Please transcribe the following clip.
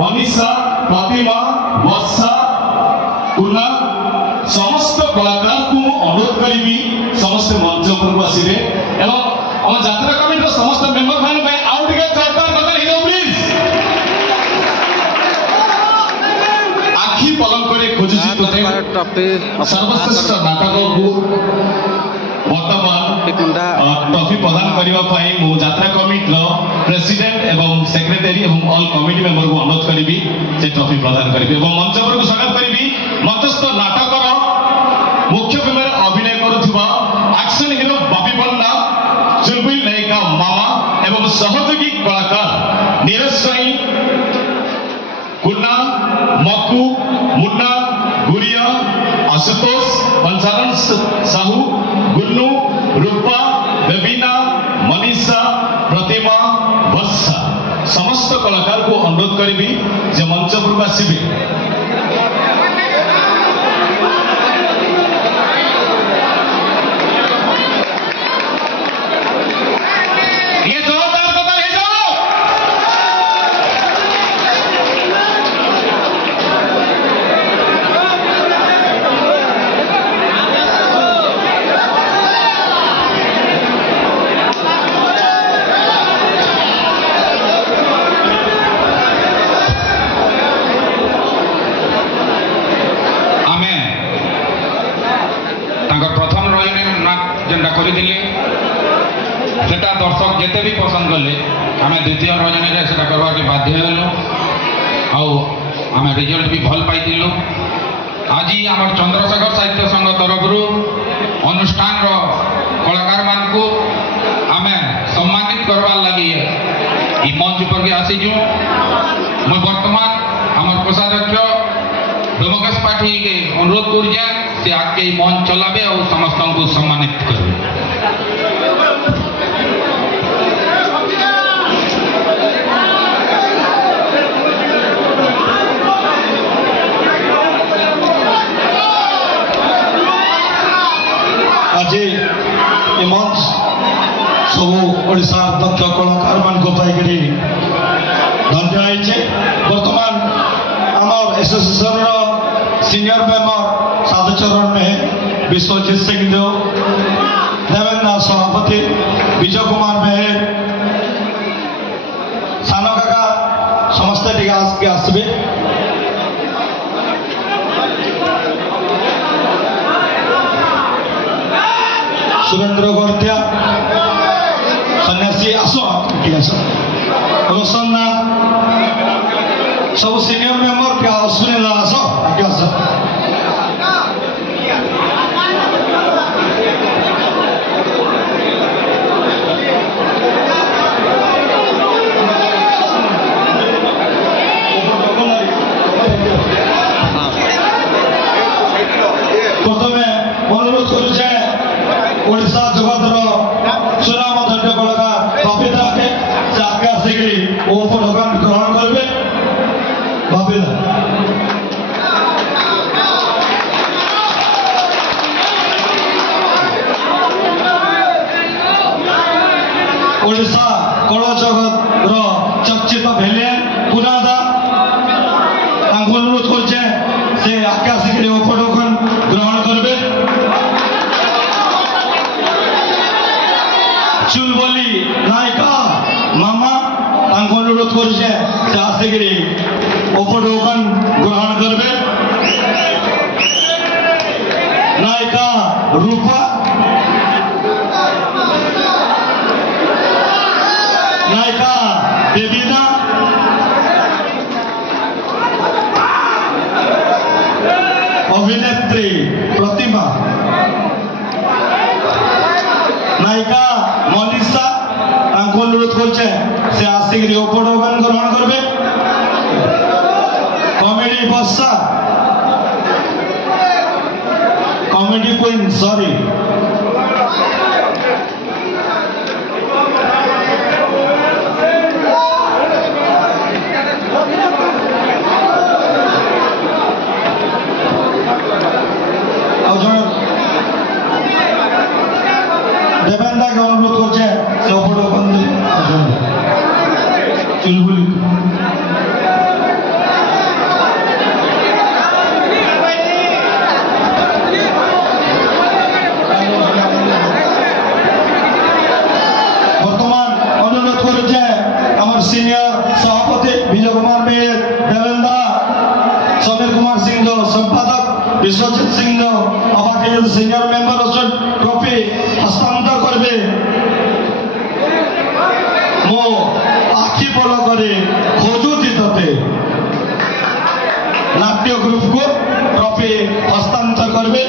मनीषा प्रतिमा वर्षा कुना समस्त कलाकार को अनुरोध करी समस्त मंच पर आसवे एवं हम यात्रा कमिटी समस्त मेंबर मान आउ टिके चर्चा बदल हिजो प्लीज आखि पलक करे खोजुची तोते सर्वश्रेष्ठ नाटक को वर्तमान ट्रॉफी प्रदान करबा पई मो यात्रा कमिटी लो प्रेसिडेंट एवं सेक्रेटरी एवं ऑल कमिटी मेंबर को अनुरोध करी से ट्रॉफी प्रदान करी एवं मंच पर को स्वागत करी मंचस्थ नाटक मुख्य भूमिका अभिनय करुवा एक्शन हीरो बॉबी पन्ना चुलबुल नायिका मामा एवं सहयोगी कलाकार नीरज साई कुन्ना मक्कू मुन्ना गुरिया आशुतोष पंचानन साहू गुन्नू रूपा बेबीना मनीषा प्रतिमा वर्षा समस्त कलाकार को अनुरोध करी जे मंच पर आसवे सेटा दर्शक जिते भी पसंद कले आम द्वितीय रजनी से करवा के बाध्य हेलु आम रिजल्ट भी भल पाई आज आम चंद्रशेखर साहित्य संघ तरफ अनुष्ठान कलाकार मान को आम सम्मानित करवार लगी ये मंच पर आसीचु मुझे वर्तमान आम कोषाध्यक्ष डोमकेश पाठी के अनुरोध कर आगे मंच चलाबे और समस्त को सम्मानित करेंगे। आज ये मंच सब ओडिशा दक्ष कलाकार मान को पाई धन्य है। वर्तमान आम एसोसिएशन सीनियर मेंबर साधुचरण में विश्वजीत सिंह देव देवेंद्र सभापति विजय कुमार मेहर सान काका समस्त टी आसबे सुरेंद्र गड़तिया सन्यासी आस रोशन ना सब सीनियर मेंबर क्या सुनील आस आगे आस प्रथमे अनुरोध करुचे ओडिशा जगतर सुनाम धन्य कलाकार बबिता के आगे आसिक फोटोग्राफ ग्रहण करेंगे। बबिता ओडिशा कला जगत चर्चित भेलियन पुनादा अनुरोध कर आगे आसिक फोटोग्राफ ग्रहण करेंगे। चुलबली नायिका मामा अनुरोध कर आसिक फोटोग्राफ ग्रहण करेंगे। नायिका रूपा नायिका बेबीना अभिनेत्री प्रतिमा नायिका मनीषा अनुरोध कर आसिक फोटोग्राफ ग्रहण करेंगे। कॉमेडी वर्षा कॉमेडी क्वीन सॉरी देवेंद्र के अनुरोध कर चुलबुल বর্তমান অনুরোধ করেছে আমার সিনিয়র সভাপতি বিজয় কুমার মেয়ের দেবেন্দা সমীর কুমার সিংহ সম্পাদক বিশ্বজিৎ সিংহ আমাকে সিনিয়র মেম্বার অছেন ট্রফি হস্তান্তর করবে মো আখি পলকরে খোঁজুতি তোতে নাট্য গ্রুপକୁ ট্রফি হস্তান্তর করবে